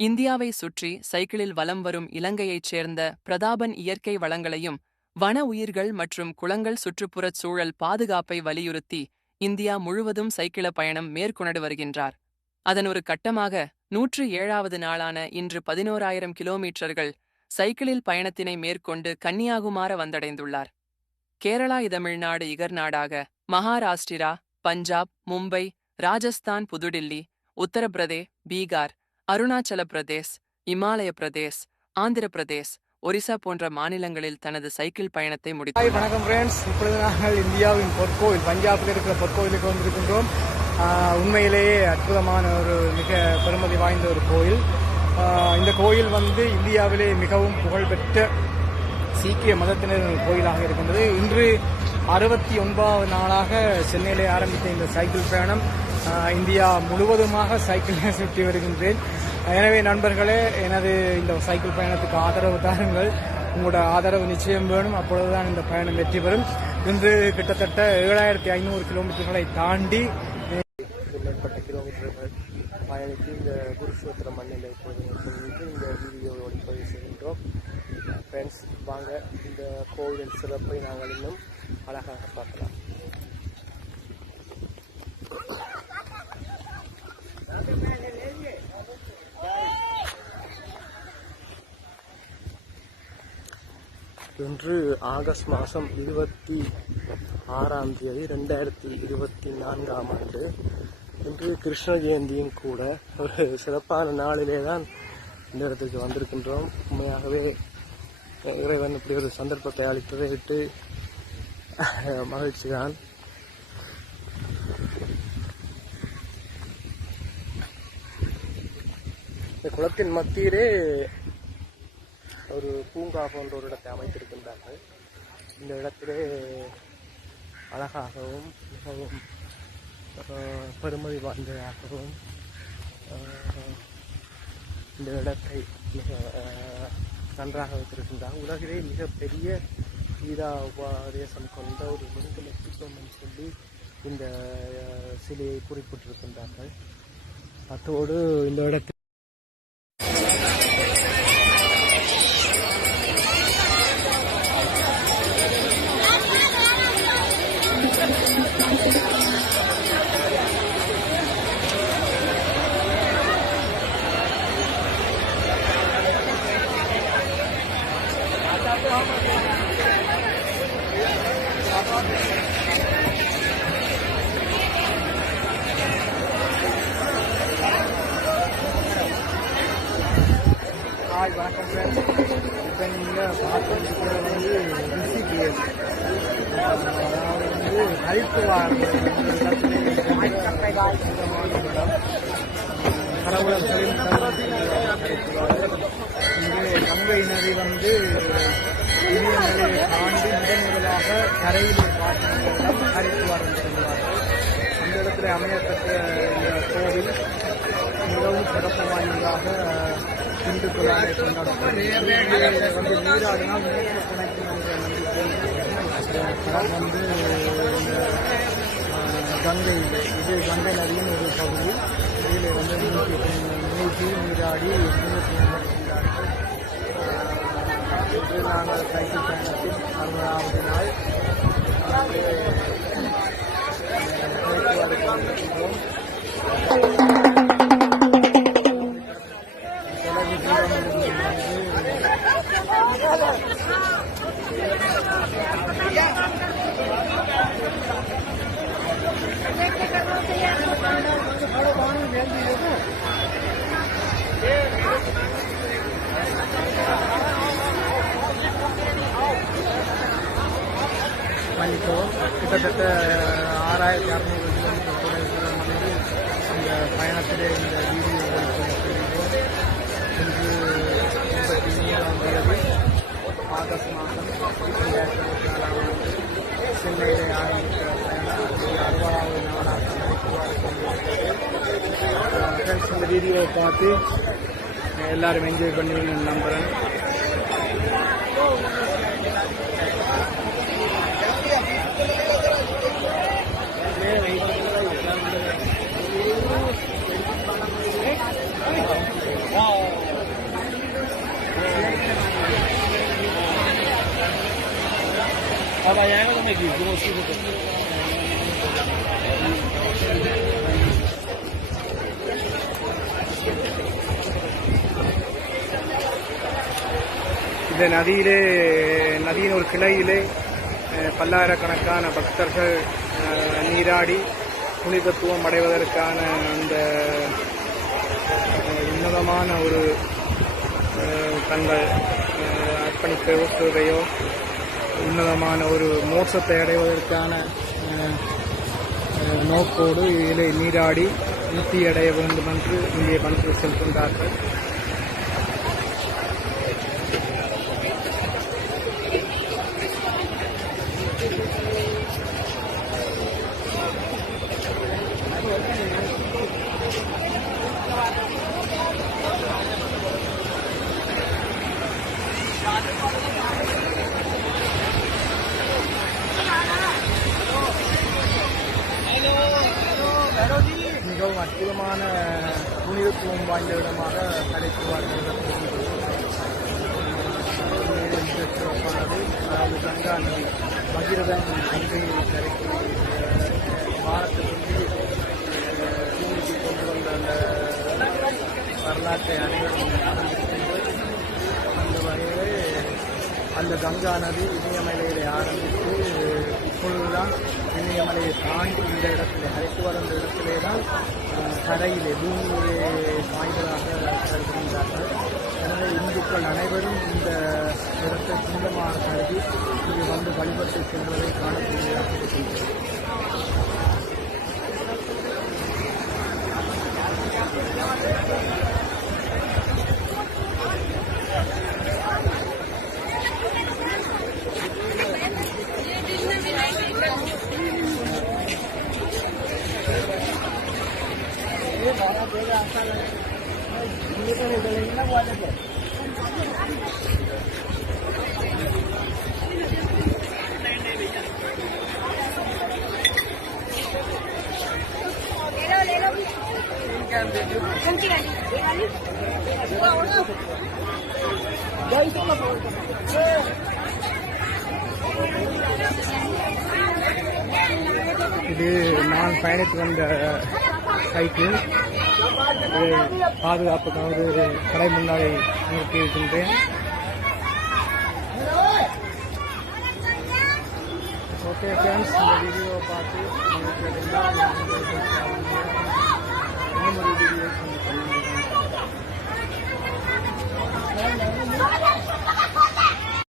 இந்தியாவை சுற்றி சைக்கிளில் வலம் வரும் இலங்கையைச் சேர்ந்த பிரதாபன் இயற்கை வளங்களையும் வன உயிர்கள் மற்றும் குளங்கள் சுற்றுப்புறச் சூழல் பாதுகாப்பை வலியுறுத்தி இந்தியா முழுவதும் சைக்கிள பயணம் மேற்கொண்டு வருகின்றார். அதன் ஒரு கட்டமாக நூற்று ஏழாவது நாளான இன்று பதினோராயிரம் கிலோமீட்டர்கள் சைக்கிளில் பயணத்தினை மேற்கொண்டு கன்னியாகுமார வந்தடைந்துள்ளார். கேரளா இதமிழ்நாடு இகர்நாடாக மகாராஷ்டிரா பஞ்சாப் மும்பை ராஜஸ்தான் புதுடில்லி உத்தரப்பிரதே பீகார் அருணாச்சல பிரதேஷ் இமாலய பிரதேஷ் ஆந்திர பிரதேஷ் ஒரிசா போன்ற மாநிலங்களில் தனது சைக்கிள் பயணத்தை முடித்தார் வணக்கம் ஃப்ரெண்ட்ஸ் இப்பொழுது நாங்கள் இந்தியாவின் பொற்கோவில் பஞ்சாபில் இருக்கிற பொற்கோவிலுக்கு வந்திருக்கின்றோம். உண்மையிலேயே அற்புதமான ஒரு மிக பெருமதி வாய்ந்த ஒரு கோயில் இந்த கோயில் வந்து இந்தியாவிலே மிகவும் புகழ்பெற்ற சீக்கிய மதத்தினர் கோயிலாக இருக்கின்றது. இன்று அறுபத்தி ஒன்பதாவது நாளாக சென்னையிலே ஆரம்பித்த இந்த சைக்கிள் பயணம் இந்தியா முழுவதுமாக சைக்கிளை சுற்றி வருகின்றேன். எனவே நண்பர்களே எனது இந்த சைக்கிள் பயணத்துக்கு ஆதரவு தாருங்கள். உங்களோட ஆதரவு நிச்சயம் வேணும். அப்பொழுதுதான் இந்த பயணம் வெற்றி பெறும். இன்று கிட்டத்தட்ட ஏழாயிரத்தி ஐநூறு கிலோமீட்டர்களை தாண்டி மேற்பட்ட கிலோமீட்டர்கள் பயணித்து இந்த குருஷோத்திர மண்ணில் இப்போது இந்த வீடியோவை ஒளிப்பதிவு செய்கின்றோம். ஃப்ரெண்ட்ஸ் வாங்க. இந்த கோவிலின் சிறப்பை நாங்கள் இன்னும் அழகாக பார்க்கலாம். இன்று ஆகஸ்ட் மாதம் இருபத்தி ஆறாம் தேதி ரெண்டாயிரத்தி இருபத்தி நான்காம் ஆண்டு. இன்று கிருஷ்ண ஜெயந்தியும் கூட ஒரு சிறப்பான நாளிலே தான் இந்த இடத்துக்கு வந்திருக்கின்றோம். உண்மையாகவே இறைவன் இப்படி ஒரு சந்தர்ப்பத்தை அளித்ததை விட்டு மகிழ்ச்சி தான் இந்த குளத்தின் மத்தியிலே ஒரு பூங்கா போன்ற ஒரு இடத்தை அமைத்திருக்கின்றார்கள். இந்த இடத்திலே அழகாகவும் மிகவும் பெருமதி வாய்ந்ததாகவும் இந்த இடத்தை மிக நன்றாக வைத்திருக்கின்றார். உலகிலே மிகப்பெரிய கீதா உபதேசம் கொண்ட ஒரு லிங்க சிற்பம் சொல்லி இந்த சிலையை குறிப்பிட்டிருக்கின்றார்கள். அத்தோடு இந்த இடத்தில் ஹாய் வணக்கம் ஃப்ரெண்ட்ஸ் இப்போ நீங்கள் பார்த்துருக்கிறது வந்து ரிஷிகேஷ் அதாவது வந்து ஹரித்துவார் கடவுளர்களின் ஹரித்துவார் கங்கை நதி வந்து இந்திய இமயமலையை தாண்டி முதன் முதலாக கரையிலே பார்க்கின்ற இடம் ஹரித்துவார் என்று சொல்லுவார்கள் அந்த இடத்துல அமையப்பட்ட இந்த கோவில் மிகவும் சிறப்பு வாய்ந்ததாக இந்துக்களாக கொண்டாடப்படும் வந்து நீராடினால் மூச்சு குணைக்கும் என்ற நம்பிக்கை வந்து இந்த கங்கை இது கங்கை நதியின் ஒரு பகுதி இதில் வந்து மூச்சு மூச்சு நீராடி முன்னூற்றி இன்று நாங்கள் சைக்கிள் பயணத்தின் அறுபதாவது நாள் மன்னிக்கவும் கிட்டத்தட்ட ஆறாயிரத்தி அறுநூறு கிலோமீட்டர் கூட இருக்கிற மாதிரி இந்த பயணத்திலே இந்த வீடியோ இன்று முப்பத்தி மூன்றாம் தேதி ஆகஸ்ட் மாதம் இரண்டாயிரத்தி இருபத்தி நாலாம் ஆண்டு சென்னையிலே ஆரம்பித்த பயணம். அறுபதாவது நாளாக ஃப்ரெண்ட்ஸ் இந்த வீடியோவை பார்த்து எல்லாரும் என்ஜாய் பண்ணுவீங்கன்னு நம்புகிறேன் இந்த நதியிலே நதியின் ஒரு கிளையிலே பல்லாயிரக்கணக்கான பக்தர்கள் நீராடி புனிதத்துவம் அடைவதற்கான அந்த உன்னதமான ஒரு தங்கள் அர்ப்பணிப்பையோ சேவையோ உன்னதமான ஒரு மோட்சத்தை அடைவதற்கான நோக்கோடு இதிலே நீராடி முக்தி அடைய வேண்டும் என்று இங்கே மனத்தில் செல்கின்றார்கள். மிகவும் அற்புதமான புனிதத்துவம் வாய்ந்த இடமாக கடைக்குவார்கள் சிறப்பானது அதாவது கங்கா நதி பகிரதன் கங்கையை கரைக்கு பாரத்திலிருந்து பூமிக்கு கொண்டு வந்த அந்த வரலாற்றை அனைவரும் அந்த வகையிலே அந்த கங்கா நதி இமயமலையிலே ஆரம்பித்து இப்பொழுதுதான் இமயமலையை தாண்டி இந்த இடத்துல அழைத்து வந்த இடத்திலே தான் கரையிலே பூமியிலே பாய்வதாக கருதுகின்றார்கள். எனவே இந்துக்கள் அனைவரும் இந்த இடத்தை புனிதமாக கருதி இங்கு வந்து வழிபட்டு செல்வதை காணக்கூடியதாக இருக்கின்றது. Thank இது நான் பயணித்து வந்த சைக்கிள் இது பாதுகாப்புக்காக ஒரு கடை முன்னாடி நிறுத்தி ஓகே ஃப்ரெண்ட்ஸ் இந்த வீடியோவை பார்த்து உங்களுக்கு வீடியோ